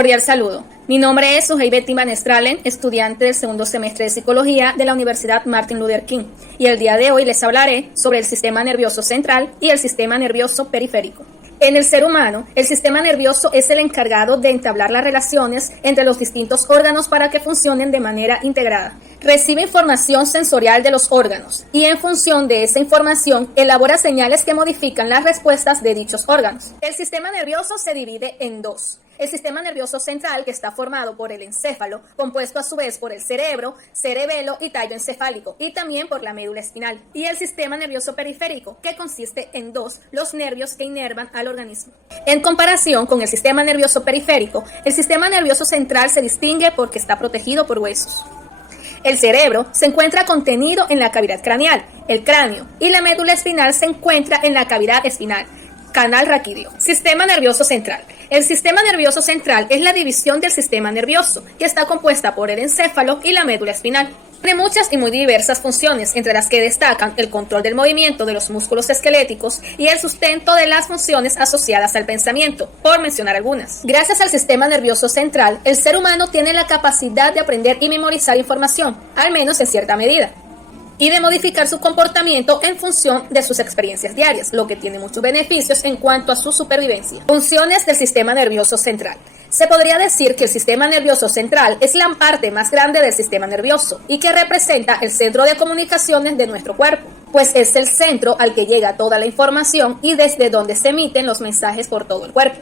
Cordial saludo. Mi nombre es Suhey Betty Van Stralen, estudiante del segundo semestre de Psicología de la Universidad Martin Luther King, y el día de hoy les hablaré sobre el sistema nervioso central y el sistema nervioso periférico. En el ser humano, el sistema nervioso es el encargado de entablar las relaciones entre los distintos órganos para que funcionen de manera integrada. Recibe información sensorial de los órganos y en función de esa información elabora señales que modifican las respuestas de dichos órganos. El sistema nervioso se divide en dos. El sistema nervioso central, que está formado por el encéfalo, compuesto a su vez por el cerebro, cerebelo y tallo encefálico, y también por la médula espinal. Y el sistema nervioso periférico, que consiste en dos, los nervios que inervan al organismo. En comparación con el sistema nervioso periférico, el sistema nervioso central se distingue porque está protegido por huesos. El cerebro se encuentra contenido en la cavidad craneal, el cráneo, y la médula espinal se encuentra en la cavidad espinal, canal raquídeo. Sistema nervioso central. El sistema nervioso central es la división del sistema nervioso, que está compuesta por el encéfalo y la médula espinal. Tiene muchas y muy diversas funciones, entre las que destacan el control del movimiento de los músculos esqueléticos y el sustento de las funciones asociadas al pensamiento, por mencionar algunas. Gracias al sistema nervioso central, el ser humano tiene la capacidad de aprender y memorizar información, al menos en cierta medida, y de modificar su comportamiento en función de sus experiencias diarias, lo que tiene muchos beneficios en cuanto a su supervivencia. Funciones del sistema nervioso central. Se podría decir que el sistema nervioso central es la parte más grande del sistema nervioso y que representa el centro de comunicaciones de nuestro cuerpo, pues es el centro al que llega toda la información y desde donde se emiten los mensajes por todo el cuerpo.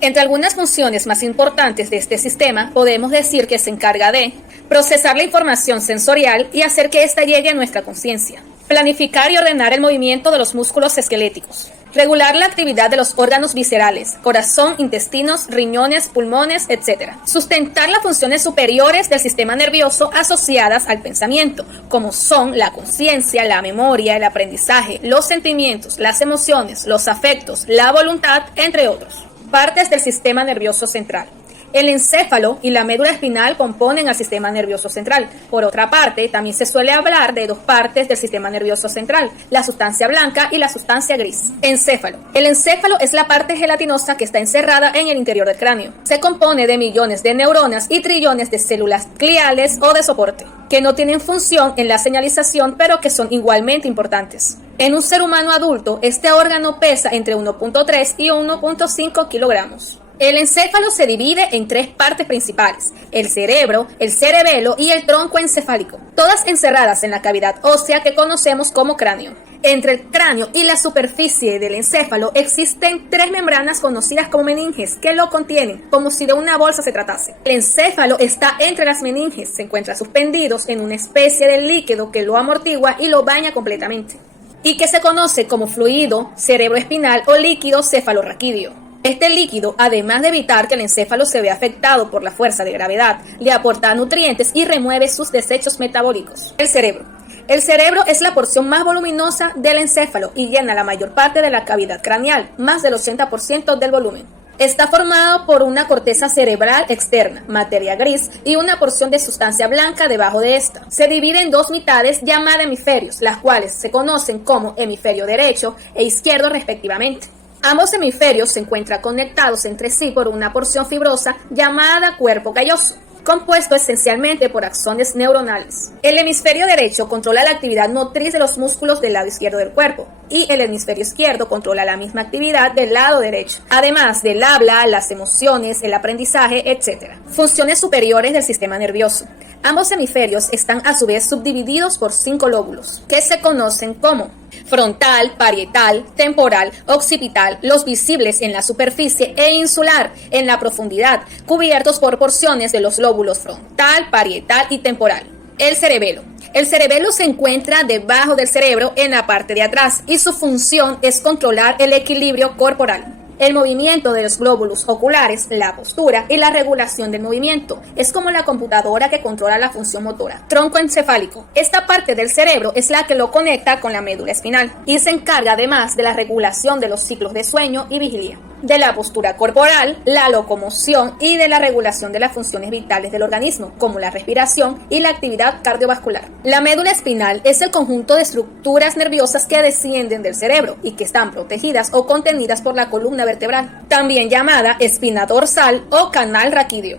Entre algunas funciones más importantes de este sistema, podemos decir que se encarga de procesar la información sensorial y hacer que ésta llegue a nuestra conciencia, planificar y ordenar el movimiento de los músculos esqueléticos, regular la actividad de los órganos viscerales, corazón, intestinos, riñones, pulmones, etc. Sustentar las funciones superiores del sistema nervioso asociadas al pensamiento, como son la conciencia, la memoria, el aprendizaje, los sentimientos, las emociones, los afectos, la voluntad, entre otros. Partes del sistema nervioso central. El encéfalo y la médula espinal componen al sistema nervioso central. Por otra parte, también se suele hablar de dos partes del sistema nervioso central, la sustancia blanca y la sustancia gris. Encéfalo. El encéfalo es la parte gelatinosa que está encerrada en el interior del cráneo. Se compone de millones de neuronas y trillones de células gliales o de soporte, que no tienen función en la señalización, pero que son igualmente importantes. En un ser humano adulto, este órgano pesa entre 1.3 y 1.5 kilogramos. El encéfalo se divide en tres partes principales: el cerebro, el cerebelo y el tronco encefálico, todas encerradas en la cavidad ósea que conocemos como cráneo. Entre el cráneo y la superficie del encéfalo existen tres membranas conocidas como meninges que lo contienen, como si de una bolsa se tratase. El encéfalo está entre las meninges, se encuentra suspendidos en una especie de líquido que lo amortigua y lo baña completamente, y que se conoce como fluido cerebroespinal o líquido cefalorraquídeo. Este líquido, además de evitar que el encéfalo se vea afectado por la fuerza de gravedad, le aporta nutrientes y remueve sus desechos metabólicos. El cerebro. El cerebro es la porción más voluminosa del encéfalo y llena la mayor parte de la cavidad craneal, más del 80% del volumen. Está formado por una corteza cerebral externa, materia gris, y una porción de sustancia blanca debajo de esta. Se divide en dos mitades llamadas hemisferios, las cuales se conocen como hemisferio derecho e izquierdo respectivamente. Ambos hemisferios se encuentran conectados entre sí por una porción fibrosa llamada cuerpo calloso, compuesto esencialmente por axones neuronales. El hemisferio derecho controla la actividad motriz de los músculos del lado izquierdo del cuerpo y el hemisferio izquierdo controla la misma actividad del lado derecho, además del habla, las emociones, el aprendizaje, etc. Funciones superiores del sistema nervioso. Ambos hemisferios están a su vez subdivididos por 5 lóbulos, que se conocen como frontal, parietal, temporal, occipital, los visibles en la superficie e insular en la profundidad, cubiertos por porciones de los lóbulos frontal, parietal y temporal. El cerebelo. El cerebelo se encuentra debajo del cerebro en la parte de atrás y su función es controlar el equilibrio corporal, el movimiento de los glóbulos oculares, la postura y la regulación del movimiento. Es como la computadora que controla la función motora. Tronco encefálico. Esta parte del cerebro es la que lo conecta con la médula espinal y se encarga además de la regulación de los ciclos de sueño y vigilia, de la postura corporal, la locomoción y de la regulación de las funciones vitales del organismo, como la respiración y la actividad cardiovascular. La médula espinal es el conjunto de estructuras nerviosas que descienden del cerebro y que están protegidas o contenidas por la columna vertebral vertebral, también llamada espina dorsal o canal raquídeo.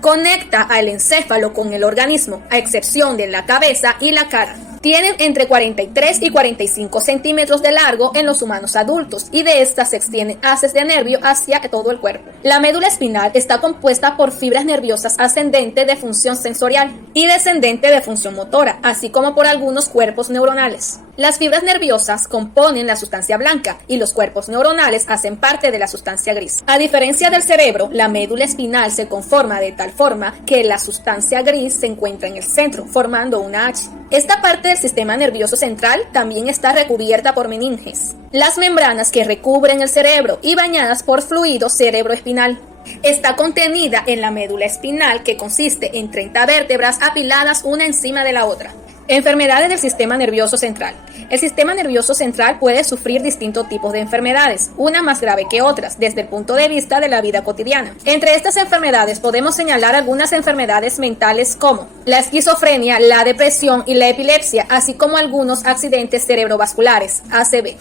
Conecta al encéfalo con el organismo, a excepción de la cabeza y la cara. Tienen entre 43 y 45 centímetros de largo en los humanos adultos y de estas se extienden haces de nervio hacia todo el cuerpo. La médula espinal está compuesta por fibras nerviosas ascendente de función sensorial y descendente de función motora, así como por algunos cuerpos neuronales. Las fibras nerviosas componen la sustancia blanca y los cuerpos neuronales hacen parte de la sustancia gris. A diferencia del cerebro, la médula espinal se conforma de tal forma que la sustancia gris se encuentra en el centro, formando una H. Esta parte del sistema nervioso central también está recubierta por meninges, las membranas que recubren el cerebro y bañadas por fluido cerebroespinal. Está contenida en la médula espinal, que consiste en 30 vértebras apiladas una encima de la otra. Enfermedades del sistema nervioso central. El sistema nervioso central puede sufrir distintos tipos de enfermedades, una más grave que otras, desde el punto de vista de la vida cotidiana. Entre estas enfermedades podemos señalar algunas enfermedades mentales como la esquizofrenia, la depresión y la epilepsia, así como algunos accidentes cerebrovasculares, ACV.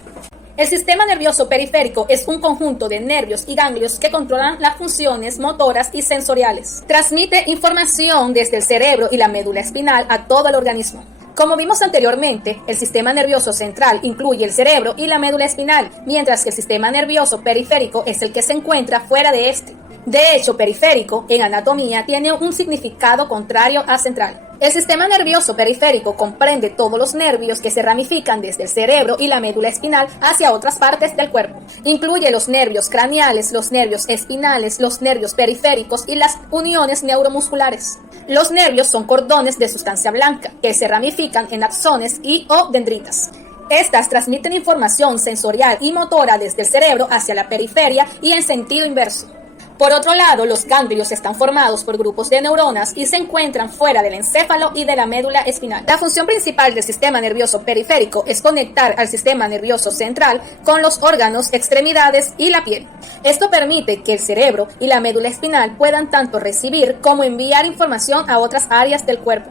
El sistema nervioso periférico es un conjunto de nervios y ganglios que controlan las funciones motoras y sensoriales. Transmite información desde el cerebro y la médula espinal a todo el organismo. Como vimos anteriormente, el sistema nervioso central incluye el cerebro y la médula espinal, mientras que el sistema nervioso periférico es el que se encuentra fuera de este. De hecho, periférico, en anatomía, tiene un significado contrario a central. El sistema nervioso periférico comprende todos los nervios que se ramifican desde el cerebro y la médula espinal hacia otras partes del cuerpo. Incluye los nervios craneales, los nervios espinales, los nervios periféricos y las uniones neuromusculares. Los nervios son cordones de sustancia blanca que se ramifican en axones y o dendritas. Estas transmiten información sensorial y motora desde el cerebro hacia la periferia y en sentido inverso. Por otro lado, los ganglios están formados por grupos de neuronas y se encuentran fuera del encéfalo y de la médula espinal. La función principal del sistema nervioso periférico es conectar al sistema nervioso central con los órganos, extremidades y la piel. Esto permite que el cerebro y la médula espinal puedan tanto recibir como enviar información a otras áreas del cuerpo.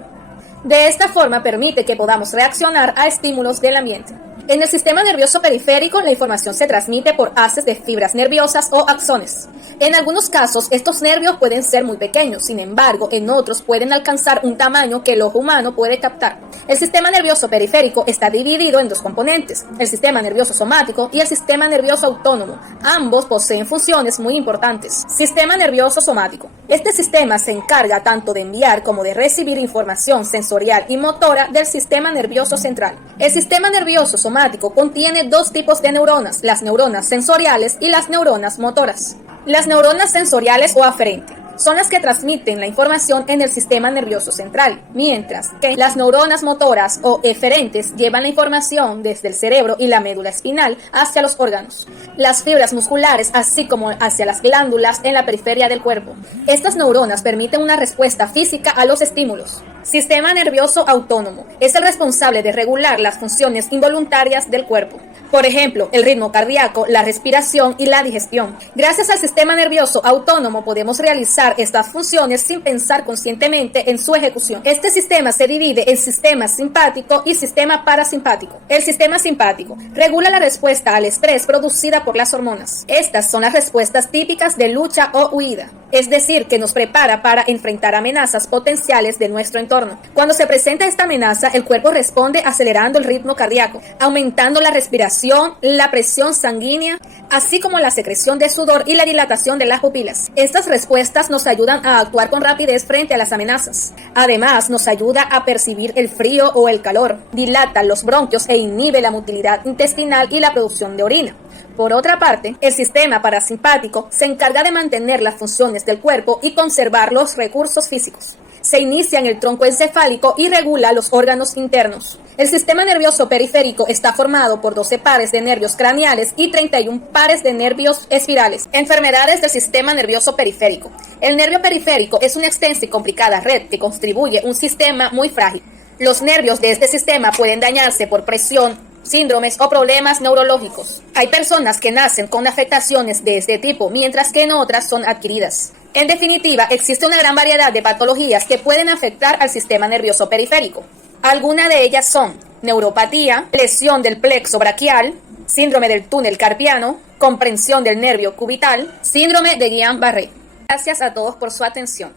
De esta forma permite que podamos reaccionar a estímulos del ambiente. En el sistema nervioso periférico, la información se transmite por haces de fibras nerviosas o axones. En algunos casos, estos nervios pueden ser muy pequeños, sin embargo, en otros pueden alcanzar un tamaño que el ojo humano puede captar. El sistema nervioso periférico está dividido en dos componentes, el sistema nervioso somático y el sistema nervioso autónomo. Ambos poseen funciones muy importantes. Sistema nervioso somático. Este sistema se encarga tanto de enviar como de recibir información sensorial y motora del sistema nervioso central. El sistema nervioso somático contiene dos tipos de neuronas, las neuronas sensoriales y las neuronas motoras. Las neuronas sensoriales o aferentes son las que transmiten la información en el sistema nervioso central, mientras que las neuronas motoras o eferentes llevan la información desde el cerebro y la médula espinal hacia los órganos, las fibras musculares, así como hacia las glándulas en la periferia del cuerpo. Estas neuronas permiten una respuesta física a los estímulos. Sistema nervioso autónomo es el responsable de regular las funciones involuntarias del cuerpo. Por ejemplo, el ritmo cardíaco, la respiración y la digestión. Gracias al sistema nervioso autónomo podemos realizar estas funciones sin pensar conscientemente en su ejecución. Este sistema se divide en sistema simpático y sistema parasimpático. El sistema simpático regula la respuesta al estrés producida por las hormonas. Estas son las respuestas típicas de lucha o huida, es decir, que nos prepara para enfrentar amenazas potenciales de nuestro entorno. Cuando se presenta esta amenaza, el cuerpo responde acelerando el ritmo cardíaco, aumentando la respiración, la presión sanguínea, así como la secreción de sudor y la dilatación de las pupilas. Estas respuestas nos ayudan a actuar con rapidez frente a las amenazas. Además, nos ayuda a percibir el frío o el calor, dilata los bronquios e inhibe la motilidad intestinal y la producción de orina. Por otra parte, el sistema parasimpático se encarga de mantener las funciones del cuerpo y conservar los recursos físicos. Se inicia en el tronco encefálico y regula los órganos internos. El sistema nervioso periférico está formado por 12 pares de nervios craneales y 31 pares de nervios espirales. Enfermedades del sistema nervioso periférico. El nervio periférico es una extensa y complicada red que constituye un sistema muy frágil. Los nervios de este sistema pueden dañarse por presión, síndromes o problemas neurológicos. Hay personas que nacen con afectaciones de este tipo, mientras que en otras son adquiridas. En definitiva, existe una gran variedad de patologías que pueden afectar al sistema nervioso periférico. Algunas de ellas son neuropatía, lesión del plexo braquial, síndrome del túnel carpiano, comprensión del nervio cubital, síndrome de Guillain-Barré. Gracias a todos por su atención.